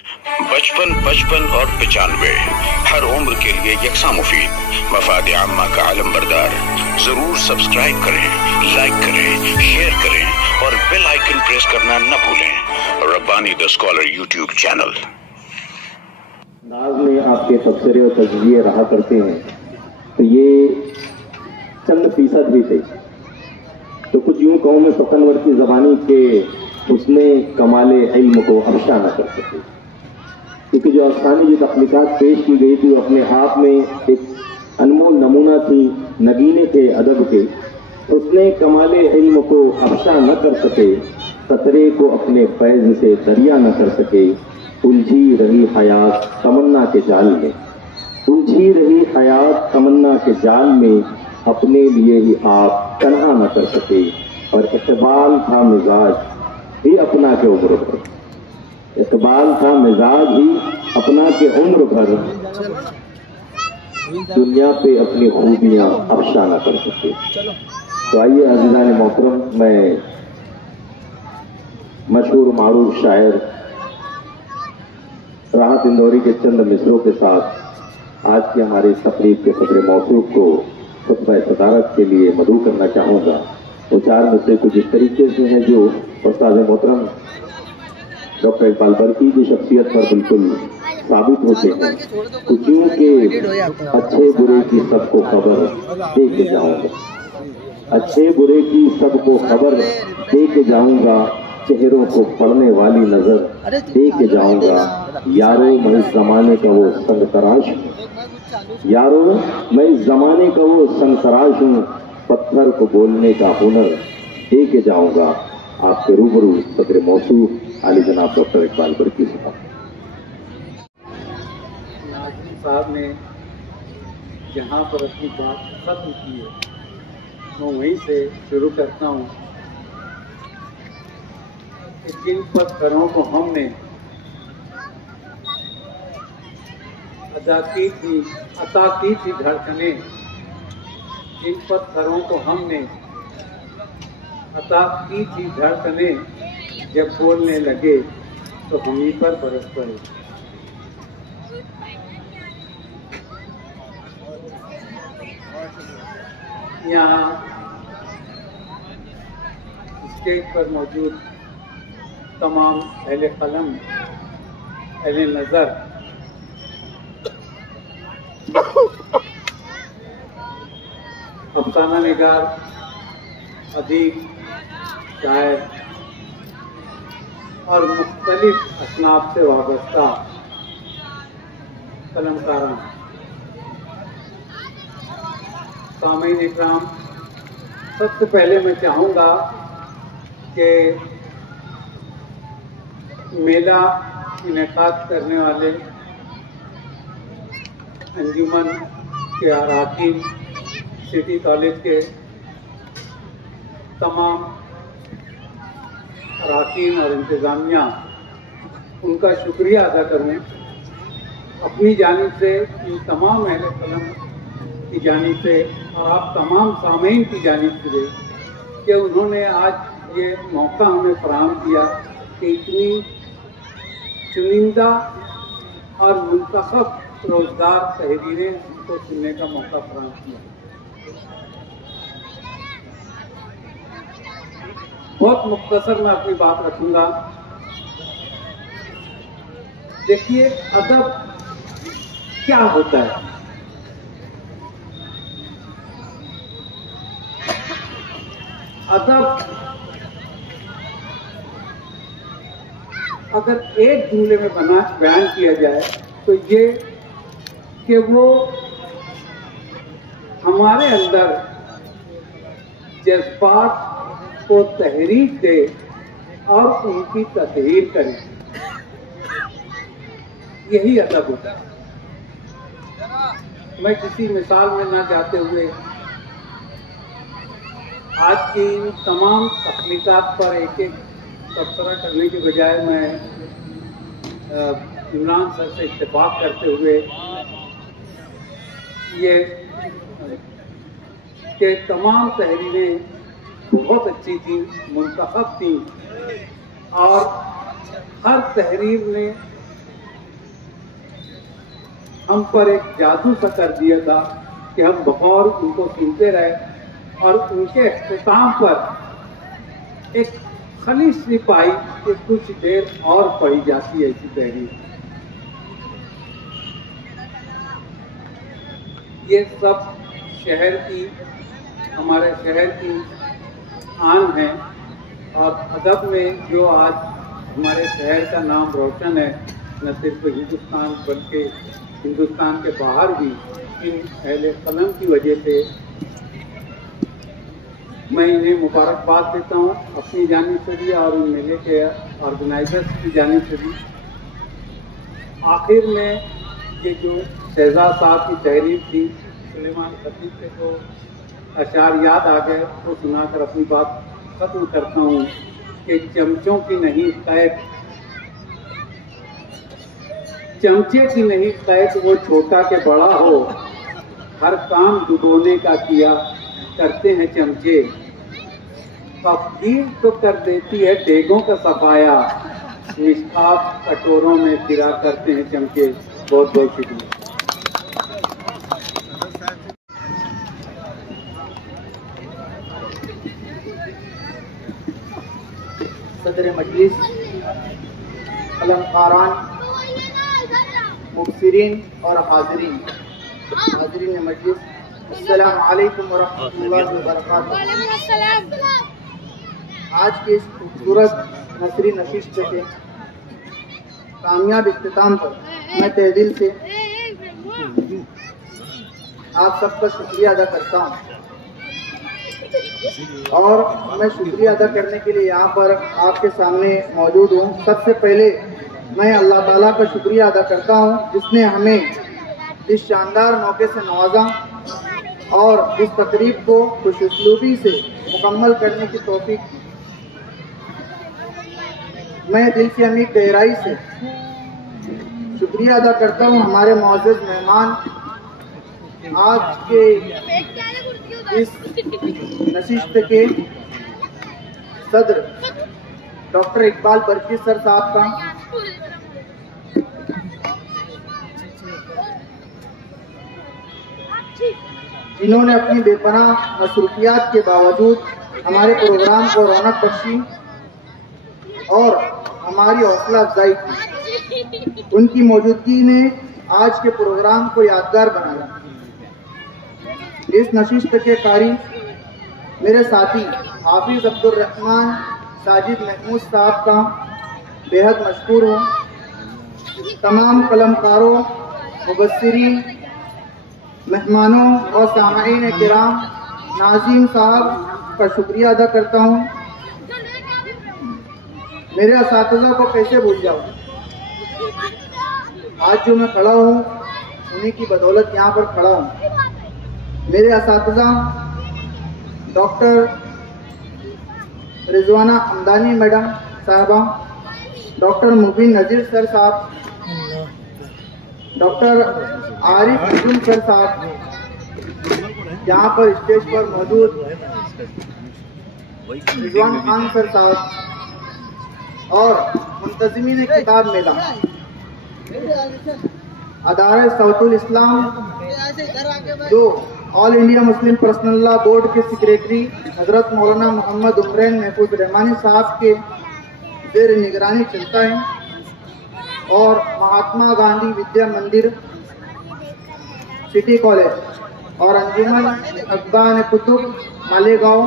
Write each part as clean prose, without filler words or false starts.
55, 55 और 95 हर उम्र के लिए यकसा मुफीद, मफाद आम्मा का आलम बरदार। जरूर सब्सक्राइब करें, लाइक करें, शेयर करें और बेल आइकन प्रेस करना न भूलें। Rabbani the scholar YouTube channel. नाज में आपके तबसरे और तजज़िये रहा करते हैं, तो ये चंद फीसद भी थे। तो कुछ यूं कहूँ मैं फकनवर की ज़बानी के उसने कमाले इल्म को अफशा न कर सके, क्योंकि जो अफसानी जो तख्लीकात पेश की गई थी वो अपने आप में एक अनमोल नमूना थी, नगीने थे अदब के। उसने कमाले इल्म को अफशा न कर सके, कतरे को अपने फैज़ से दरिया न कर सके। उलझी रही हयात तमन्ना के जाल में, उलझी रही हयात तमन्ना के जाल में, अपने लिए ही आप तन्हा न कर सके। और इकबाल था मिजाज ही अपना के उम्र भर, इकबाल था मिजाज ही अपना के उम्र भर, दुनिया पे अपनी खूबियां अफशा न कर सके। तो आइए अज़ीज़ान मोहतरम, मैं मशहूर मारूफ शायर राहत इंदौरी के चंद मिसरों के साथ आज की हमारी तकरीब के सदर मौसूफ को खुतबा सदारत के लिए मदऊ करना चाहूँगा। वो चार मिसरे कुछ इस तरीके से हैं जो उस्ताद मोहतरम डॉक्टर इकबाल बर्की की शख्सियत पर बिल्कुल साबित होते हैं। खुशियों के अच्छे बुरे की सबको खबर दे के जाऊँगा, अच्छे बुरे की सबको खबर दे के जाऊँगा, चेहरों को पढ़ने वाली नजर दे के जाऊँगा। यारो मैं इस जमाने का वो संग तराश हूँ, यारो मैं इस जमाने का वो संग तराश हूँ, पत्थर को बोलने का हुनर दे के जाऊँगा। आपके रूबरू सदर मौसूफ आली जनाब डॉक्टर इकबाल बर्की साहब। नाज़िम साहब ने जहाँ पर अपनी बात खत्म की है, मैं वहीं से शुरू करता हूँ कि जिन पत्थरों को हमने अता की थी धड़कने, जिन पत्थरों को हमने अता की थी धड़कने, जब बोलने लगे तो हम ही पर बरस पड़े। यहाँ स्टेज पर मौजूद तमाम अहले कलम, अहले नज़र, अफसाना निगार, अदीब, शायर और मुख्तलिफ असनाफ से वाबस्ता कलमकारान, सामीन इकराम, सबसे पहले मैं चाहूँगा कि मेला इनेकाद करने वाले अंजुमन के अराकीन, सिटी कॉलेज के तमाम अराकीन और इंतज़ामिया, उनका शुक्रिया अदा करूँ अपनी जानिब से, इन तमाम अहले कलम की जानिब से और आप तमाम सामीन की जानिब से कि उन्होंने आज ये मौका हमें फराहम किया कि इतनी चुनिंदा और मुंतखब रोजगार तहरीरें को सुनने का मौका फराहम किया। बहुत मुख्तसर मैं अपनी बात रखूंगा। देखिए, अदब क्या होता है? अदब अगर एक जुमले में बयान किया जाए तो ये कि वो हमारे अंदर जज्बात को तहरीक दे और उनकी तस्हीर करे, यही अदब होता है। मैं किसी मिसाल में ना जाते हुए आज की इन तमाम तख्लीकात पर एक एक तबसरा करने के बजाय मैं इमरान सर से इत्तेफाक करते हुए ये कि तमाम तहरीरें बहुत अच्छी थी, मुंतखब थी और हर तहरीर ने ہم پر ایک جادو سا کر دیا تھا کہ ہم بغور ان کو سنتے رہے، اور ان کے اختتام پر ایک خلیص سی پائی کہ کچھ دیر اور پڑھی جاتی ہے ایسی تحریر۔ یہ سب شہر کی، ہمارے شہر کی آن ہے، اور ادب میں جو آج ہمارے شہر کا نام روشن ہے، نہ صرف ہندوستان بلکہ ہندوستان کے باہر بھی ان اہل قلم کی وجہ سے میں انہیں مبارکباد دیتا ہوں اپنی جانب سے بھی اور ان میلے کے آرگنائزرز کی جانب سے بھی۔ آخر میں یہ جو شہزاد صاحب کی تحریر تھی، سلیمان خطیب کے جو اشعار یاد آ گئے، وہ سنا کر اپنی بات ختم کرتا ہوں کہ چمچوں کی نہیں قید، چمچے کی نہیں قید، وہ چھوٹا کہ بڑا ہو، ہر کام ڈبونے کا کیا کرتے ہیں چمچے، تفصیل تو کر دیتی ہے دیگوں کا صفایا، مشتاق کٹوروں میں پھرا کرتے ہیں چمچے۔ بہت بہت شکریہ۔ صدر مجلس، قلمکاران، مبصرین اور حاضرین مجلس، السلام علیکم ورحمۃ اللہ وبرکاتہ۔ آج کے اس خوبصورت نثری نشست کے کامیاب اختتام پر میں تہ دل سے آپ سب کا شکریہ ادا کرتا ہوں، اور میں شکریہ ادا کرنے کے لیے یہاں پر آپ کے سامنے موجود ہوں۔ سب سے پہلے میں اللہ تعالیٰ کا شکریہ ادا کرتا ہوں جس نے ہمیں اس شاندار موقع سے نوازا اور اس تقریب کو خوش اسلوبی سے مکمل کرنے کی توفیق دی۔ میں دل کی عمیق گہرائی سے شکریہ ادا کرتا ہوں ہمارے معزز مہمان، آج کے اس نشست کے صدر ڈاکٹر اقبال برقی سر صاحب کا، جنہوں نے اپنی بے پناہ مصروفیات کے باوجود ہمارے پروگرام کو رونق بخشی اور ہماری حوصلہ افزائی کی۔ ان کی موجودگی نے آج کے پروگرام کو یادگار بنایا۔ اس نشست کے قاری میرے ساتھی حافظ عبد الرحمن ساجد محمود صاحب کا بے حد مشکور ہوں۔ تمام قلمکاروں، مبصرین، مہمانوں اور سامعین کرام، ناظرین صاحب کا شکریہ ادا کرتا ہوں۔ میرے اساتذہ کو کیسے بھول جاؤں، آج جو میں کھڑا ہوں انہیں کی بدولت یہاں پر کھڑا ہوں۔ میرے اساتذہ ڈاکٹر رضوانہ حمدانی میڈم صاحبہ، ڈاکٹر مبین نذیر سر صاحب، ڈاکٹر عارف نجم سر صاحب، یہاں پر اسٹیج پر موجود رضوان خان سر صاحب، اور منتظمین کتاب میلہ، ادارہ صوت الاسلام جو آل انڈیا مسلم پرسنل لا بورڈ کے سیکریٹری حضرت مولانا محمد عمرین محفوظ رحمانی صاحب کے زیر نگرانی چلتا ہے، اور مہاتما گاندھی ودیا مندر سٹی کالج اور انجمن افغان کتب مالیگاؤں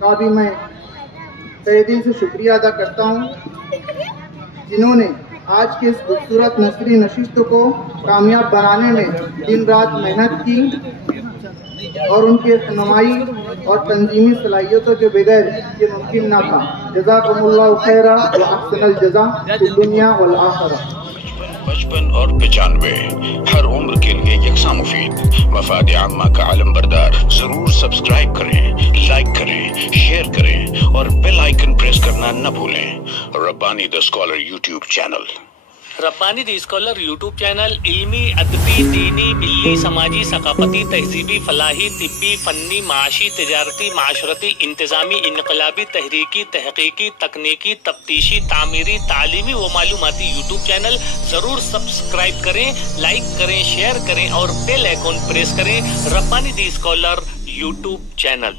کا بھی میں تہ دل سے شکریہ ادا کرتا ہوں، جنہوں نے آج کے اس خوبصورت نثری نشست کو کامیاب بنانے میں دن رات محنت کی، اور ان کی رہنمائی اور تنظیمی صلاحیتوں کے بغیر یہ ممکن نہ تھا۔ جزاکم اللہ خیرا و احسن الجزا فی الدنیا والآخرہ۔ 55 اور 95 ہر عمر کے لیے یکساں مفید، مفاد عامہ کا علم بردار۔ ضرور سبسکرائب کریں، لائک کریں، شیئر کریں اور بیل آئیکن پریس کرنا نہ بھولیں۔ Rabbani the scholar YouTube channel. Rabbani the scholar YouTube channel इल्मी, अदबी, दीनी, मिल्ली, समाजी, सकाफती, तहजीबी, फलाही, तिब्बी, फन्नी, माशी, तिजारती, माशरती, इंतजामी, इनकलाबी, तहरीकी, तहकीकी, तकनीकी, तफ्तीशी, तामीरी, तालीमी व मालूमाती यूट्यूब चैनल जरूर सब्सक्राइब करें, लाइक करें, शेयर करें और बेल आइकॉन प्रेस करें। Rabbani the scholar YouTube channel.